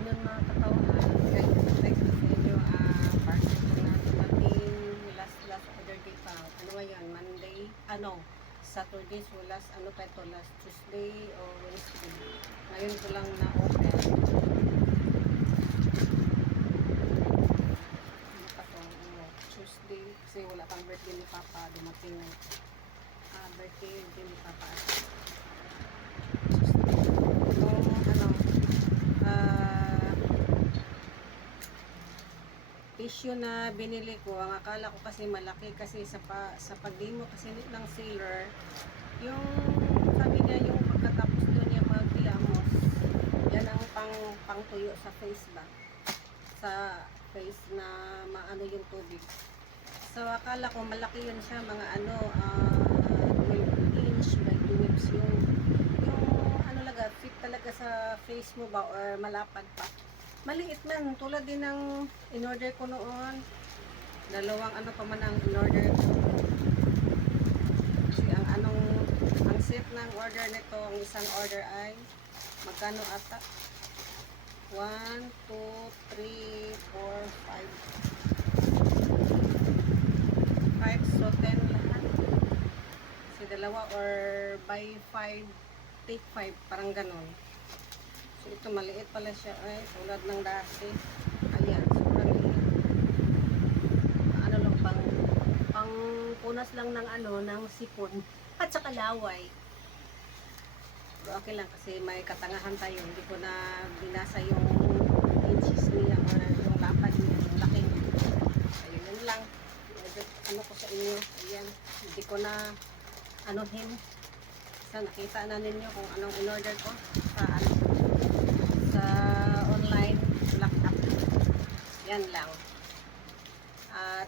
afternoon mga katawan. Guys, text ko sa inyo, parcel ko na dumating last order day pa. Ano ngayon? Monday? Saturday, so last Tuesday o Wednesday. Ngayon ko lang na-open. Ano pa to? Tuesday. Kasi wala pang birthday ni Papa. Dumating na. Birthday din ni Papa. Tissue na binili ko, ang akala ko kasi malaki kasi sa pag-demo kasi ng seller, yung sabi niya yung pagkatapos doon niya maghilamos, yan ang pang tuyo sa face ba, sa face na maano yung tubig. So akala ko malaki yun siya, mga 12 inch by 2 inch yung fit talaga sa face mo ba or malapad pa. Maliit man, tulad din ng in-order ko noon. Dalawang pa man ang in-order ko. Kasi ang set ng order nito, ang isang order ay magkano ata? 1, 2, 3, 4, 5. 5, so 10 lahat. Kasi dalawa or buy 5, take 5, parang ganon. So ito maliit pala siya ay tulad ng dati. Ayan, sobrang liit. Ano lang pang punas lang ng ng sipon at saka laway. Pero okay lang kasi may katangahan tayo. Hindi ko na binasa yung inches niya or yung lapad niya, yung laki niya. Ayun, yun lang. Ano ko sa inyo. Ayan, hindi ko na anuhin. So nakita na ninyo kung anong in-order ko sa online black app. Yan lang.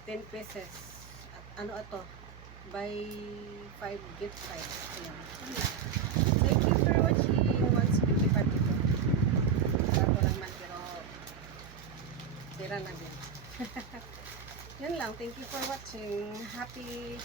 10 pieces. At ito? Buy 5 get 5. Ayan. Thank you for watching. 175 ito. Barato lang man pero tira na din. Yan lang. Thank you for watching. Happy